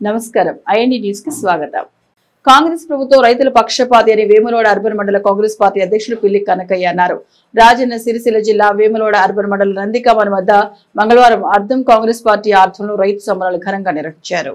నమస్కారం IND news కి స్వాగతం. కాంగ్రెస్ ప్రభుత్వం రైతుల పక్షపాతి అని వేములవాడ అర్బన్ మండల కాంగ్రెస్ పార్టీ అధ్యక్షుడు పిల్లి కనకయ్య అన్నారు. రాజన్న సిరిసిల్ల జిల్లా వేములవాడ అర్బన్ మండల నందికామన్ వద్ద మంగళవారం అర్ధం కాంగ్రెస్ పార్టీ ఆధ్వర్యంలో రైతు సంబరాలు ఘనంగా నిర్వహించారు.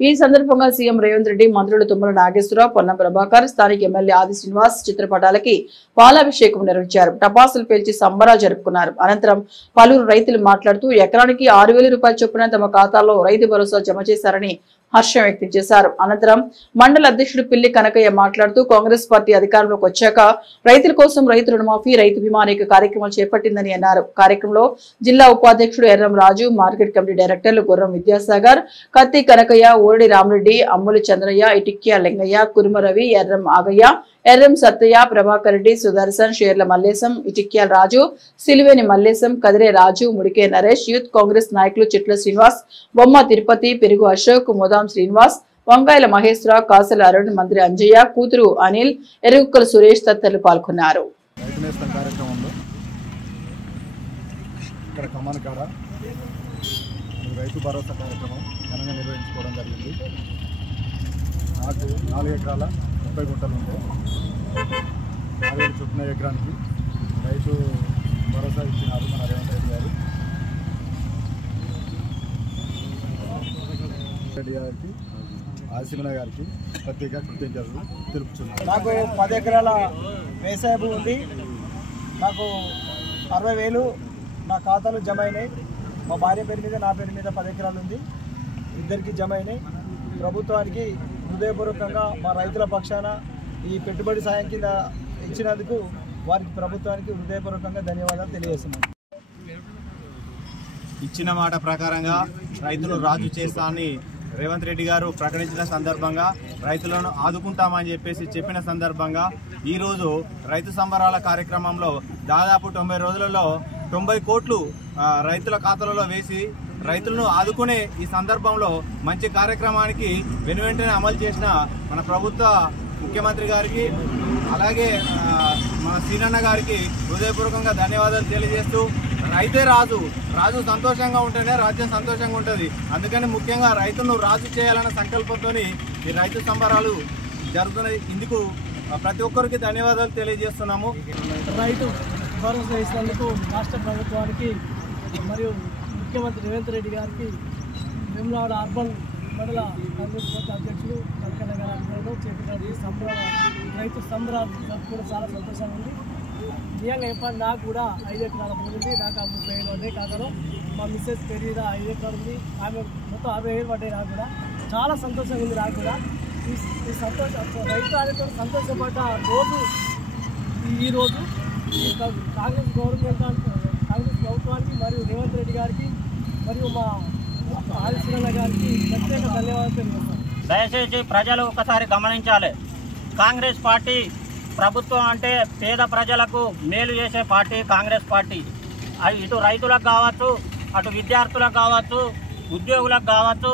ఈ సందర్భంగా సీఎం రేవంత్ రెడ్డి, మంత్రులు తుమ్మల నాగేశ్వరరావు, పొన్నం ప్రభాకర్, స్థానిక ఎమ్మెల్యే ఆది శ్రీనివాస్ చిత్రపటాలకి పాలాభిషేకం నిర్వహించారు. టపాసులు పేల్చి సంబరాలు జరుపుకున్నారు. అనంతరం పలువురు రైతులు మాట్లాడుతూ ఎకరానికి 6,000 రూపాయల చొప్పున తమ ఖాతాలో రైతు భరోసా జమ చేశారని హర్షం వ్యక్తం చేశారు. అనంతరం మండల అధ్యక్షుడు పిల్లి కనకయ్య మాట్లాడుతూ కాంగ్రెస్ పార్టీ అధికారంలోకి వచ్చాక రైతుల కోసం రైతు రుణమాఫీ, రైతు బీమా అనేక కార్యక్రమాలు చేపట్టిందని అన్నారు. కార్యక్రమంలో జిల్లా ఉపాధ్యక్షుడు ఎర్రం రాజు, మార్కెట్ కమిటీ డైరెక్టర్లు గుర్రం విద్యాసాగర్, కత్తి కనకయ్య, ఊరడి రామరెడ్డి, అమ్ములు చంద్రయ్య, ఇటిక్య లింగయ్య, కురుమ రవి, ఎర్రం ఆగయ్య, ఎర్రం సత్తయ్య, ప్రభాకర్ రెడ్డి, సుదర్శన్, షేర్ల మల్లేశం, ఇటిక్యాల రాజు, సిలివేని మల్లేశం, కదిరే రాజు, ముడికే నరేష్, యూత్ కాంగ్రెస్ నాయకులు చిట్ల శ్రీనివాస్, బొమ్మ తిరుపతి, పెరుగు అశోక్, మోదాం శ్రీనివాస్, వంకాయల మహేశ్వర, కాసల అరుణ్, మంత్రి అంజయ్య, కూతురు అనిల్, ఎరుగుక్కల సురేష్ తదితరులు పాల్గొన్నారు. రైతు భరోసా కార్యక్రమం ఘనంగా నిర్వహించుకోవడం జరిగింది. నాకు 4 ఎకరాల 30 గుంటలు ఉంటే 6,000 చొప్పున ఎకరానికి రైతు భరోసా ఇచ్చినారు మన రేవంత్ రెడ్డి గారు. రెడ్డి గారికి, ఆసిమన గారికి ప్రత్యేక కృతజ్ఞతలు తెలుపుతున్నాను. నాకు 10 ఎకరాల వ్యవసాయ భూమి ఉంది. నాకు 60,000 నా ఖాతాలో జమ అయినాయి. మా భార్య పేరు మీద, నా పేరు మీద 10 ఎకరాలు ఉంది. ఇద్దరికి జమ అయినాయి. ప్రభుత్వానికి హృదయపూర్వకంగా మా రైతుల పక్షాన ఈ పెట్టుబడి సాయం కింద ఇచ్చినందుకు వారికి ప్రభుత్వానికి హృదయపూర్వకంగా ధన్యవాదాలు తెలియజేస్తున్నాను. ఇచ్చిన మాట ప్రకారంగా రైతులు రాజు చేస్తా అని రేవంత్ రెడ్డి గారు ప్రకటించిన సందర్భంగా రైతులను ఆదుకుంటామని చెప్పిన సందర్భంగా ఈరోజు రైతు సంబరాల కార్యక్రమంలో దాదాపు 90 రోజులలో 90 కోట్లు రైతుల ఖాతాలలో వేసి రైతులను ఆదుకునే ఈ సందర్భంలో మంచి కార్యక్రమానికి వెనువెంటనే అమలు చేసిన మన ప్రభుత్వ ముఖ్యమంత్రి గారికి, అలాగే మన సీనన్న గారికి హృదయపూర్వకంగా ధన్యవాదాలు తెలియజేస్తూ, రైతే రాజు, రాజు సంతోషంగా ఉంటేనే రాజ్యం సంతోషంగా ఉంటుంది. అందుకని ముఖ్యంగా రైతులను రాజు చేయాలన్న సంకల్పంతో ఈ రైతు సంబరాలు జరుగుతున్నాయి. ఇందుకు ప్రతి ఒక్కరికి ధన్యవాదాలు తెలియజేస్తున్నాము. రైతు భరోసా ఇచ్చినందుకు రాష్ట్ర ప్రభుత్వానికి మరియు ముఖ్యమంత్రి రేవంత్ రెడ్డి గారికి, వేములవాడ అర్బన్ మండల కాంగ్రెస్ పార్టీ అధ్యక్షులు కనకయ్య గారి ఆధ్వర్యంలో చేపట్టిన రైతు సంబరాలు జరుపుకోవడం చాలా సంతోషంగా ఉంది. నిజంగా చెప్పండి, నాకు కూడా 5 ఎకరాల భూమి ఉంది. నాకు 30,000 పడ్డాయి ఖాతాలో. మా మిస్సెస్ పేరు మీద 5 ఎకరాలు ఉంది. ఆమె మొత్తం 60,000 పడ్డాయి. నాకు కూడా చాలా సంతోషంగా ఉంది. నాకు కూడా ఈ రైతు అనేది సంతోషపడ్డ రోజు ఈరోజు కాంగ్రెస్ ప్రభుత్వానికి మరియు రేవంత్ రెడ్డి గారికి మరియు మా ఆది శ్రీనివాస గారికి ప్రత్యేక ధన్యవాదాలు తెలియజేస్తాను. దయచేసి ప్రజలు ఒకసారి గమనించాలి. కాంగ్రెస్ పార్టీ ప్రభుత్వం అంటే పేద ప్రజలకు మేలు చేసే పార్టీ కాంగ్రెస్ పార్టీ. ఇటు రైతులకు కావచ్చు, అటు విద్యార్థులకు కావచ్చు, ఉద్యోగులకు కావచ్చు,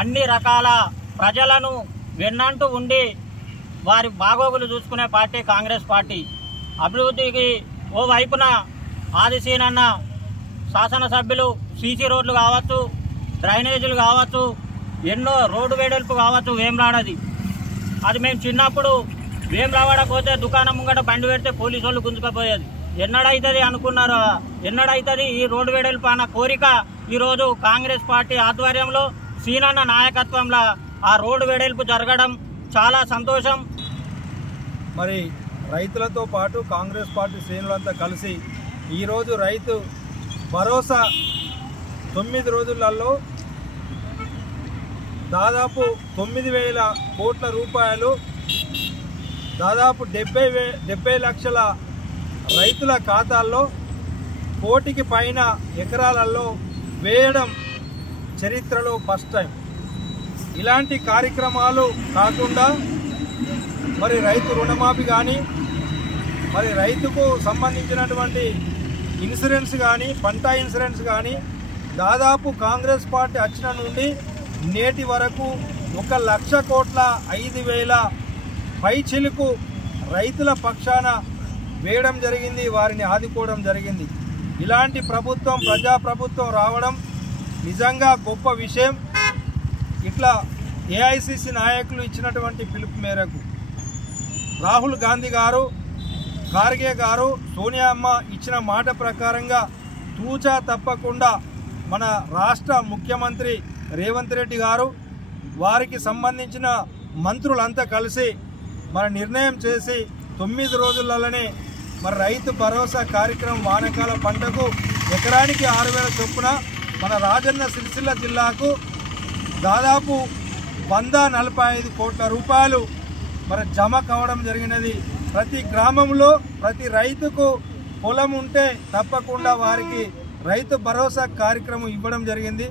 అన్ని రకాల ప్రజలను వెన్నంటూ ఉండి వారి బాగోగులు చూసుకునే పార్టీ కాంగ్రెస్ పార్టీ. అభివృద్ధికి ఓ వైపున ఆదిశీనన్న శాసనసభ్యులు సీసీ రోడ్లు కావచ్చు, డ్రైనేజీలు కావచ్చు, ఎన్నో రోడ్డు వెడల్పు కావచ్చు. వేములవాడది అది మేము చిన్నప్పుడు వేములవాడకు పోతే దుకాణం ముంగట బండి పెడితే పోలీసు వాళ్ళు గుంజుకపోయేది. ఎన్నడైతుంది అనుకున్నారు, ఎన్నడైతుంది ఈ రోడ్డు వెడల్పు అన్న కోరిక ఈరోజు కాంగ్రెస్ పార్టీ ఆధ్వర్యంలో సీనన్న నాయకత్వంలో ఆ రోడ్డు వెడల్పు జరగడం చాలా సంతోషం. మరి రైతులతో పాటు కాంగ్రెస్ పార్టీ శ్రేణులంతా కలిసి ఈరోజు రైతు భరోసా 9 రోజులలో దాదాపు 9,000 కోట్ల రూపాయలు, దాదాపు 70 లక్షల రైతుల ఖాతాల్లో కోటికి పైన ఎకరాలలో వేయడం చరిత్రలో ఫస్ట్ టైం. ఇలాంటి కార్యక్రమాలు కాకుండా మరి రైతు రుణమాఫీ కానీ, మరి రైతుకు సంబంధించినటువంటి ఇన్సూరెన్స్ కానీ, పంట ఇన్సూరెన్స్ కానీ దాదాపు కాంగ్రెస్ పార్టీ వచ్చిన నుండి నేటి వరకు 1,00,05,000 పైచిలుకు రైతుల పక్షాన వేయడం జరిగింది, వారిని ఆదుకోవడం జరిగింది. ఇలాంటి ప్రభుత్వం, ప్రజాప్రభుత్వం రావడం నిజంగా గొప్ప విషయం. ఇట్లా ఏఐసిసి నాయకులు ఇచ్చినటువంటి పిలుపు మేరకు రాహుల్ గాంధీ గారు, ఖార్గే గారు, సోనియా అమ్మ ఇచ్చిన మాట ప్రకారంగా తూచా తప్పకుండా మన రాష్ట్ర ముఖ్యమంత్రి రేవంత్ రెడ్డి గారు వారికి సంబంధించిన మంత్రులంతా కలిసి మన నిర్ణయం చేసి 9 రోజులలోనే మరి రైతు భరోసా కార్యక్రమం వానాకాల పంటకు ఎకరానికి 6,000 చొప్పున మన రాజన్న సిరిసిల్ల జిల్లాకు దాదాపు 145 కోట్ల రూపాయలు మరి జమ కావడం జరిగినది. ప్రతి గ్రామంలో ప్రతి రైతుకు పొలం ఉంటే తప్పకుండా వారికి రైతు భరోసా కార్యక్రమం ఇవ్వడం జరిగింది.